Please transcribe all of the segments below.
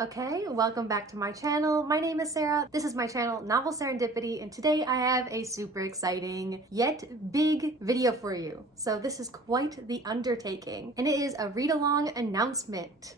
Okay, welcome back to my channel. My name is Sarah. This is my channel, Novel Serendipity, and today I have a super exciting yet big video for you. So this is quite the undertaking, and it is a read-along announcement.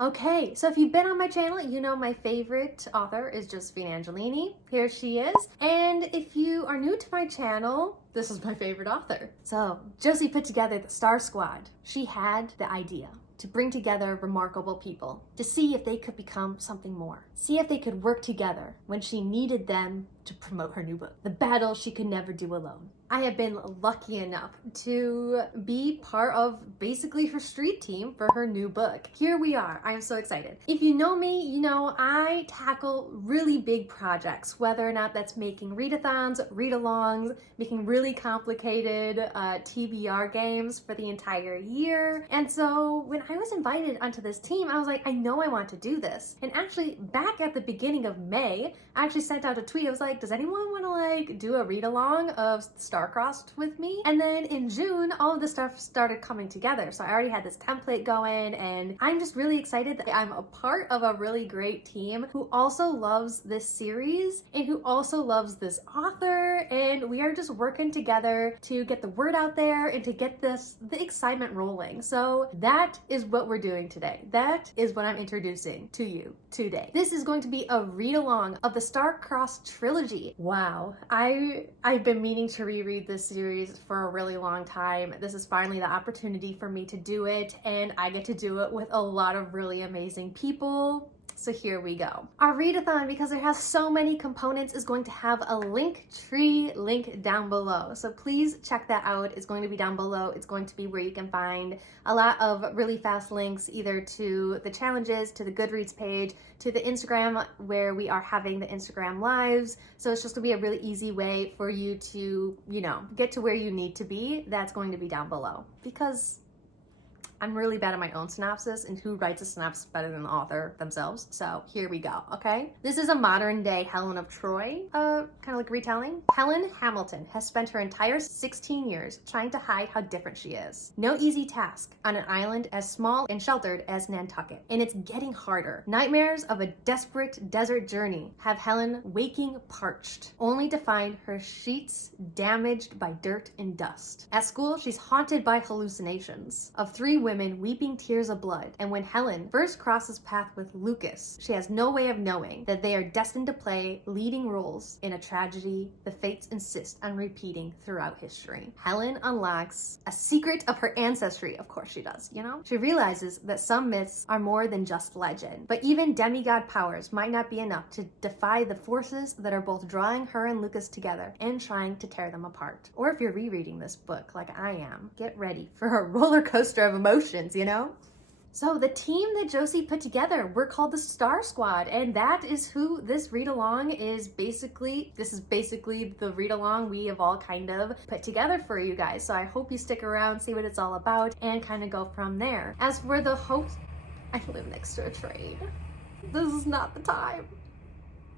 Okay, so if you've been on my channel, you know my favorite author is Josephine Angelini. Here she is. And if you are new to my channel, this is my favorite author. So Josie put together the Star Squad. She had the idea to bring together remarkable people, to see if they could become something more, see if they could work together when she needed them to promote her new book, The Battle She Could Never Do Alone. I have been lucky enough to be part of basically her street team for her new book. Here we are. I am so excited. If you know me, you know I tackle really big projects, whether or not that's making readathons, read-alongs, making really complicated TBR games for the entire year. And so when I was invited onto this team, I was like, I know I want to do this. And actually, back at the beginning of May, I actually sent out a tweet. I was like, does anyone want to do a read-along of Starcrossed with me? And then in June, all of this stuff started coming together. So I already had this template going, and I'm just really excited that I'm a part of a really great team who also loves this series and who also loves this author. And we are just working together to get the word out there and to get the excitement rolling. So that is what we're doing today. That is what I'm introducing to you today. This is going to be a read-along of the Starcrossed trilogy. Wow, I've been meaning to reread this series for a really long time. This is finally the opportunity for me to do it, and I get to do it with a lot of really amazing people. So here we go. Our readathon, because it has so many components, is going to have a Linktree link down below. So please check that out. It's going to be down below. It's going to be where you can find a lot of really fast links, either to the challenges, to the Goodreads page, to the Instagram where we are having the Instagram lives. So it's just gonna be a really easy way for you to, get to where you need to be. That's going to be down below, because I'm really bad at my own synopsis, and who writes a synopsis better than the author themselves? So here we go, okay? This is a modern day Helen of Troy, kind of like retelling. Helen Hamilton has spent her entire 16 years trying to hide how different she is. No easy task on an island as small and sheltered as Nantucket, and it's getting harder. Nightmares of a desperate desert journey have Helen waking parched, only to find her sheets damaged by dirt and dust. At school, she's haunted by hallucinations of three women weeping tears of blood, and when Helen first crosses path with Lucas, she has no way of knowing that they are destined to play leading roles in a tragedy the fates insist on repeating throughout history. Helen unlocks a secret of her ancestry. Of course she does, She realizes that some myths are more than just legend, but even demigod powers might not be enough to defy the forces that are both drawing her and Lucas together and trying to tear them apart. Or if you're rereading this book like I am, get ready for a roller coaster of emotions, So the team that Josie put together, we're called the Star Squad, and that is who this read-along is basically. This is basically the read-along we have all kind of put together for you guys. So I hope you stick around, see what it's all about, and kind of go from there. As for the host, I live next to a train. This is not the time.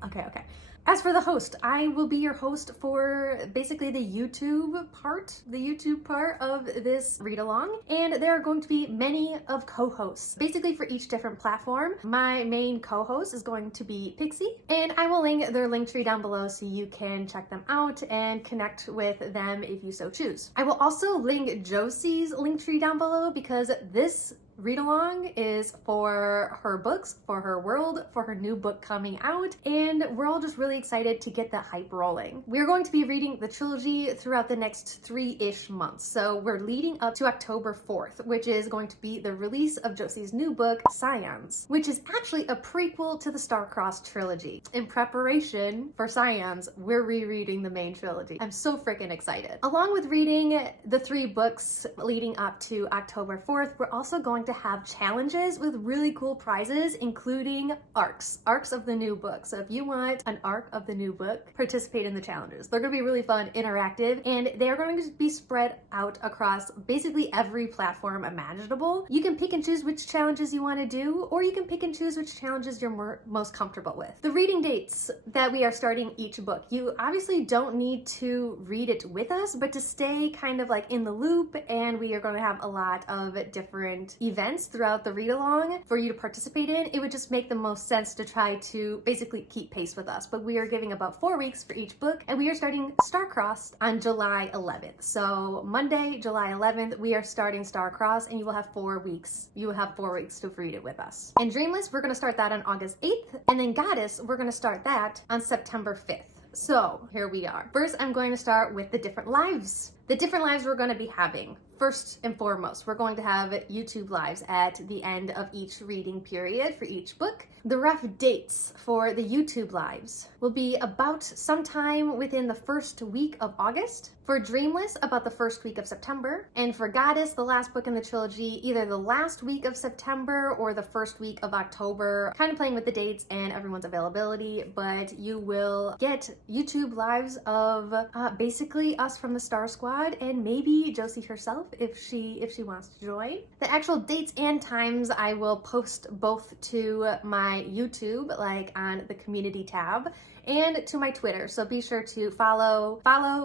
Okay. As for the host, I will be your host for basically the YouTube part of this read-along, and there are going to be many of co-hosts, basically for each different platform. My main co-host is going to be Pixie, and I will link their link tree down below so you can check them out and connect with them if you so choose. I will also link Josie's link tree down below, because this read-along is for her books, for her world, for her new book coming out, and we're all just really excited to get that hype rolling. We're going to be reading the trilogy throughout the next 3-ish months, so we're leading up to October 4th, which is going to be the release of Josie's new book, Scions, which is actually a prequel to the Starcrossed trilogy. In preparation for Scions, we're rereading the main trilogy. I'm so freaking excited. Along with reading the 3 books leading up to October 4th, we're also going to have challenges with really cool prizes, including arcs of the new book. So if you want an arc of the new book, participate in the challenges. They're going to be really fun, interactive, and they're going to be spread out across basically every platform imaginable. You can pick and choose which challenges you want to do, or you can pick and choose which challenges you're most comfortable with. The reading dates that we are starting each book, you obviously don't need to read it with us, but to stay kind of like in the loop, and we are going to have a lot of different events throughout the read along for you to participate in, it would just make the most sense to try to basically keep pace with us. But we are giving about 4 weeks for each book, and we are starting Starcrossed on July 11th. So Monday, July 11th, we are starting Starcrossed, and you will have 4 weeks. You will have 4 weeks to read it with us. And Dreamless, we're going to start that on August 8th, and then Goddess, we're going to start that on September 5th. So here we are. First, I'm going to start with the different lives. The different lives we're going to be having. First and foremost, we're going to have YouTube lives at the end of each reading period for each book. The rough dates for the YouTube lives will be about sometime within the first week of August. For Dreamless, about the first week of September. And for Goddess, the last book in the trilogy, either the last week of September or the first week of October. Kind of playing with the dates and everyone's availability, but you will get YouTube lives of basically us from the Star Squad and maybe Josie herself if she wants to join. The actual dates and times I will post both to my YouTube, like on the community tab, and to my Twitter. So be sure to follow,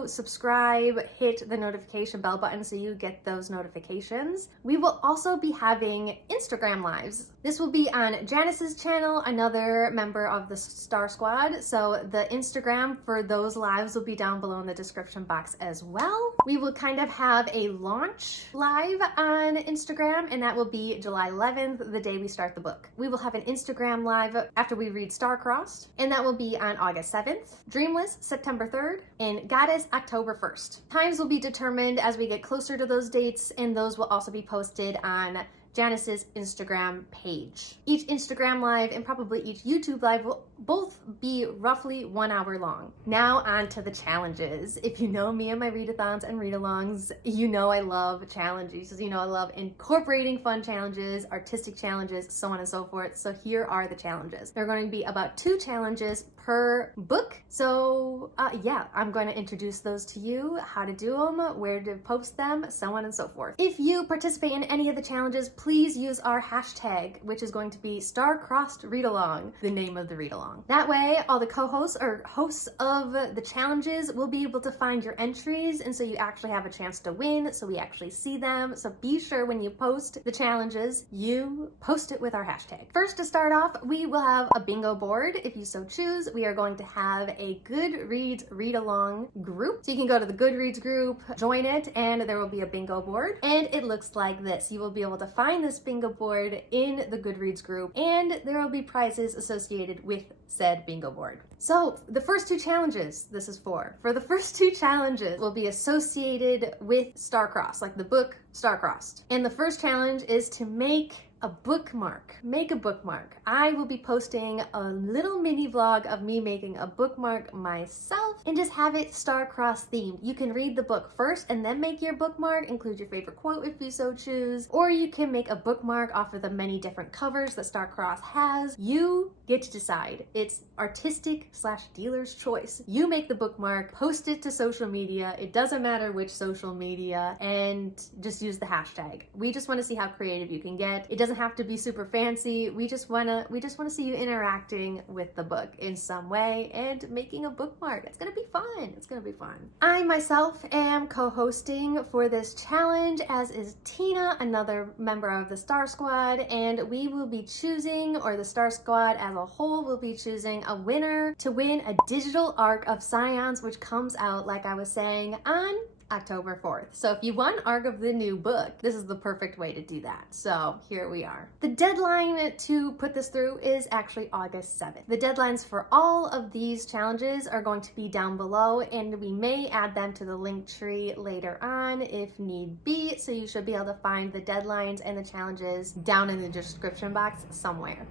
subscribe, hit the notification bell button so you get those notifications. We will also be having Instagram lives. This will be on Janice's channel, another member of the Star Squad. So the Instagram for those lives will be down below in the description box as well. We will kind of have a launch live on Instagram, and that will be July 11th, the day we start the book. We will have an Instagram live after we read Starcrossed, and that will be on August 7th, Dreamless September 3rd, and Goddess October 1st. Times will be determined as we get closer to those dates, and those will also be posted on Janice's Instagram page. Each Instagram live and probably each YouTube live will both be roughly 1 hour long. Now on to the challenges. If you know me and my readathons and read-alongs, you know I love challenges. You know I love incorporating fun challenges, artistic challenges, so on and so forth. So here are the challenges. There are going to be about 2 challenges per book. So yeah, I'm going to introduce those to you, how to do them, where to post them, so on and so forth. If you participate in any of the challenges, please use our hashtag, which is going to be Starcrossed Readalong, the name of the read-along. That way, all the co-hosts or hosts of the challenges will be able to find your entries, and so you actually have a chance to win, so we actually see them. So be sure when you post the challenges, you post it with our hashtag. First, to start off, we will have a bingo board, if you so choose. We are going to have a Goodreads read-along group. So you can go to the Goodreads group, join it, and there will be a bingo board. And it looks like this. You will be able to find this bingo board in the Goodreads group, and there will be prizes associated with said bingo board. So the first 2 challenges this is for the first 2 challenges will be associated with Starcrossed, like the book Starcrossed. And the first challenge is to make a bookmark. Make a bookmark. I will be posting a little mini vlog of me making a bookmark myself and just have it Starcrossed themed. You can read the book first and then make your bookmark, include your favorite quote if you so choose, or you can make a bookmark off of the many different covers that Starcrossed has. You get to decide. It's artistic/dealer's choice. You make the bookmark, post it to social media. It doesn't matter which social media, and just use the hashtag. We just want to see how creative you can get. It doesn't have to be super fancy. We just want to see you interacting with the book in some way and making a bookmark. It's gonna be fun. It's gonna be fun. I myself am co-hosting for this challenge, as is Tina, another member of the Star Squad, and we will be choosing, or the Star Squad as a whole will be choosing, a winner to win a digital arc of Scions, which comes out, like I was saying, on October 4th. So if you want arc of the new book, this is the perfect way to do that. So here we are. The deadline to put this through is actually August 7th. The deadlines for all of these challenges are going to be down below, and we may add them to the link tree later on if need be. So you should be able to find the deadlines and the challenges down in the description box somewhere.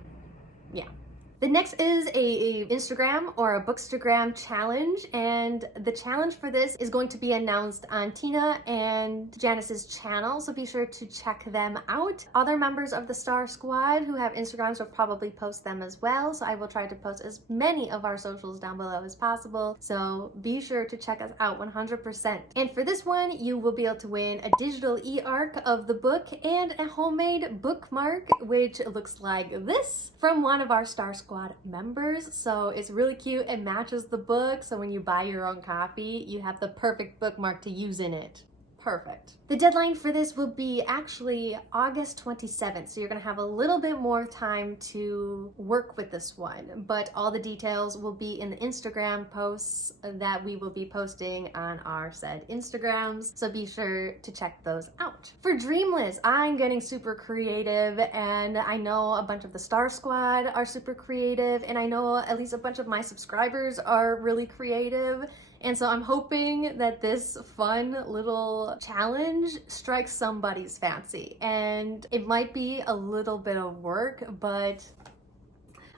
Yeah. The next is a Instagram or a Bookstagram challenge, and the challenge for this is going to be announced on Tina and Janice's channel, so be sure to check them out. Other members of the Star Squad who have Instagrams will probably post them as well, so I will try to post as many of our socials down below as possible, so be sure to check us out 100%. And for this one, you will be able to win a digital e-arc of the book and a homemade bookmark, which looks like this, from one of our Star Squad members. So it's really cute. It matches the book, so when you buy your own copy, you have the perfect bookmark to use in it. Perfect. The deadline for this will be actually August 27th, so you're gonna have a little bit more time to work with this one, but all the details will be in the Instagram posts that we will be posting on our said Instagrams, so be sure to check those out. For Dreamless, I'm getting super creative, and I know a bunch of the Star Squad are super creative, and I know at least a bunch of my subscribers are really creative. And so I'm hoping that this fun little challenge strikes somebody's fancy. And it might be a little bit of work, but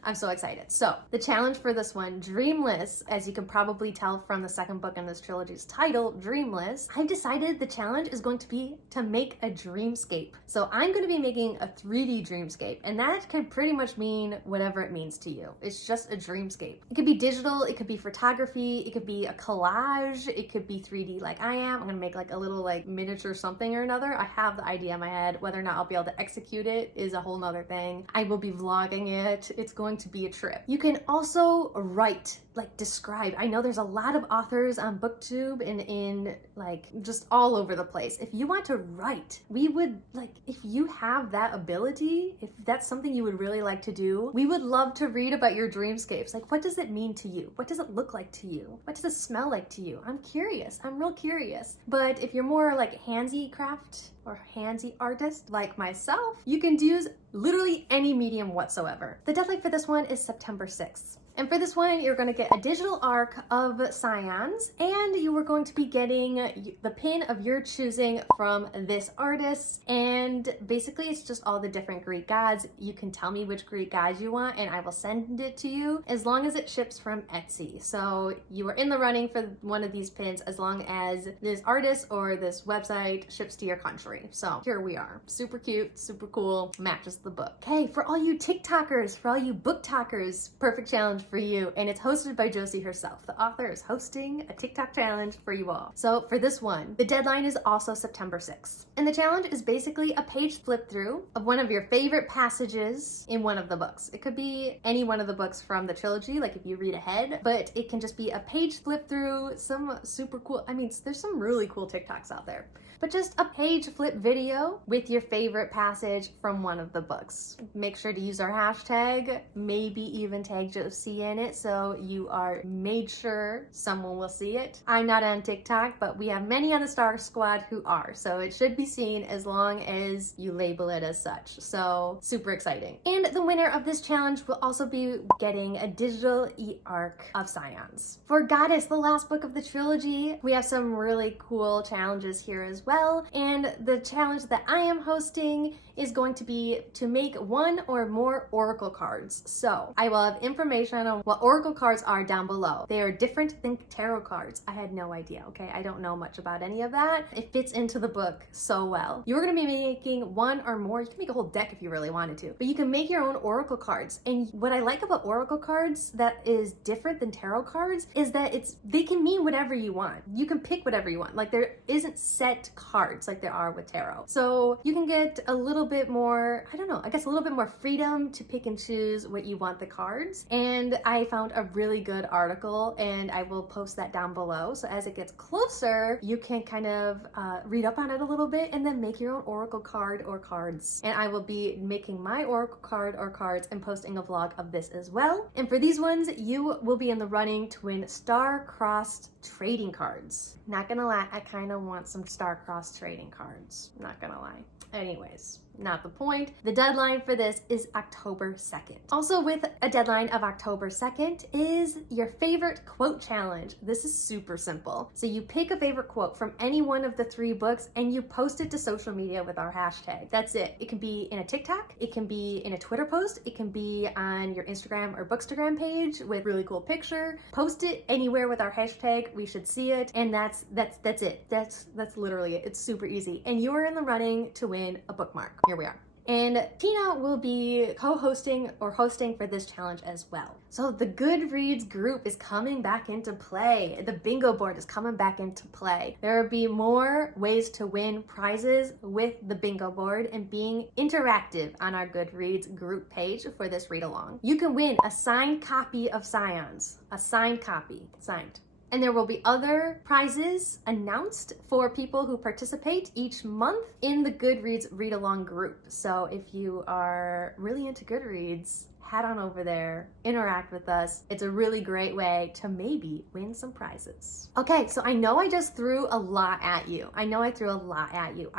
I'm so excited. So the challenge for this one, Dreamless, as you can probably tell from the second book in this trilogy's title, Dreamless, I decided the challenge is going to be to make a dreamscape. So I'm going to be making a 3D dreamscape, and that could pretty much mean whatever it means to you. It's just a dreamscape. It could be digital, it could be photography, it could be a collage, it could be 3D like I am. I'm going to make like a little like miniature something or another. I have the idea in my head. Whether or not I'll be able to execute it is a whole nother thing. I will be vlogging it. It's going to be a trip. You can also write, like describe. I know there's a lot of authors on BookTube and in like just all over the place. If you want to write, we would like, if you have that ability, if that's something you would really like to do, we would love to read about your dreamscapes. Like, what does it mean to you? What does it look like to you? What does it smell like to you? I'm curious. I'm real curious. But if you're more like handsy craft or handsy artist like myself, you can use literally any medium whatsoever. The deadline for this one is September 6th. And for this one, you're going to get a digital arc of Scions, and you are going to be getting the pin of your choosing from this artist. And basically, it's just all the different Greek gods. You can tell me which Greek gods you want, and I will send it to you as long as it ships from Etsy. So you are in the running for one of these pins as long as this artist or this website ships to your country. So here we are. Super cute, super cool, matches the book. Okay, for all you TikTokers, for all you book talkers, perfect challenge for you, and it's hosted by Josie herself. The author is hosting a TikTok challenge for you all. So for this one, the deadline is also September 6th. And the challenge is basically a page flip through of one of your favorite passages in one of the books. It could be any one of the books from the trilogy, like if you read ahead, but it can just be a page flip through, some super cool, I mean, there's some really cool TikToks out there, but just a page flip video with your favorite passage from one of the books. Make sure to use our hashtag, maybe even tag Josie in it so you are made sure someone will see it. I'm not on TikTok, but we have many on the Star Squad who are, so it should be seen as long as you label it as such. So super exciting. And the winner of this challenge will also be getting a digital e-arc of Scions. For Goddess, the last book of the trilogy, we have some really cool challenges here as well. And the challenge that I am hosting is going to be to make one or more oracle cards. So I will have information on what oracle cards are down below. They are different than tarot cards. I had no idea, okay? I don't know much about any of that. It fits into the book so well. You're gonna be making one or more. You can make a whole deck if you really wanted to, but you can make your own oracle cards. And what I like about oracle cards that is different than tarot cards is that they can mean whatever you want. You can pick whatever you want. Like, there isn't set cards like there are with tarot. So you can get a little bit more, I don't know, I guess a little bit more freedom to pick and choose what you want the cards. And I found a really good article, and I will post that down below. So as it gets closer, you can kind of read up on it a little bit and then make your own oracle card or cards. And I will be making my oracle card or cards and posting a vlog of this as well. And for these ones, you will be in the running to win Starcrossed trading cards. Not gonna lie, I kind of want some Starcrossed trading cards. Not gonna lie. Anyways, not the point. The deadline for this is October 2nd. Also with a deadline of October 2nd is your favorite quote challenge. This is super simple. So you pick a favorite quote from any one of the 3 books and you post it to social media with our hashtag. That's it. It can be in a TikTok, it can be in a Twitter post, it can be on your Instagram or Bookstagram page with really cool picture. Post it anywhere with our hashtag. We should see it. And that's it. That's literally it. It's super easy. And you're in the running to win a bookmark. Here we are. And Tina will be co-hosting or hosting for this challenge as well. So the Goodreads group is coming back into play. The bingo board is coming back into play. There will be more ways to win prizes with the bingo board and being interactive on our Goodreads group page for this read along. You can win a signed copy of Scions, a signed copy, signed. And there will be other prizes announced for people who participate each month in the Goodreads read-along group. So if you are really into Goodreads, head on over there, interact with us. It's a really great way to maybe win some prizes. Okay, so I know I just threw a lot at you. I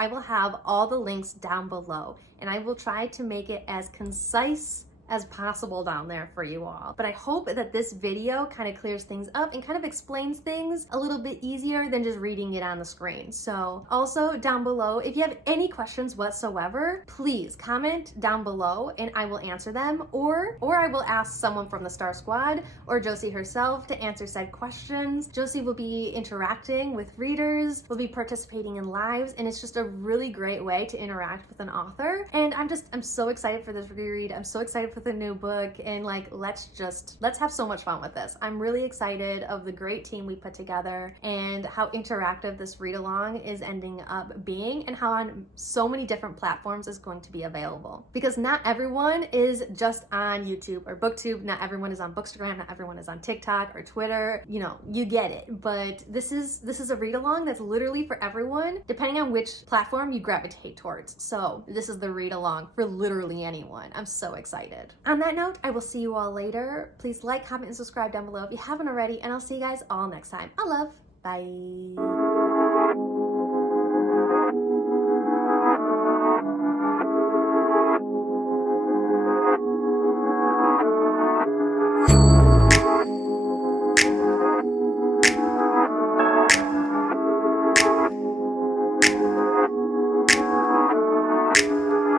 will have all the links down below, and I will try to make it as concise as possible down there for you all. But I hope that this video kind of clears things up and kind of explains things a little bit easier than just reading it on the screen. So also down below, if you have any questions whatsoever, please comment down below and I will answer them, or I will ask someone from the Star Squad or Josie herself to answer said questions. Josie will be interacting with readers, will be participating in lives, and it's just a really great way to interact with an author. And I'm so excited for this reread. I'm so excited for the new book, and like let's have so much fun with this. I'm really excited of the great team we put together and how interactive this read along is ending up being, and how on so many different platforms is going to be available, because not everyone is just on YouTube or BookTube, not everyone is on Bookstagram, not everyone is on TikTok or Twitter, you know, you get it. But this is a read along that's literally for everyone, depending on which platform you gravitate towards. So this is the read along for literally anyone. I'm so excited. On that note, I will see you all later. Please like, comment, and subscribe down below if you haven't already, and I'll see you guys all next time. I love. Bye.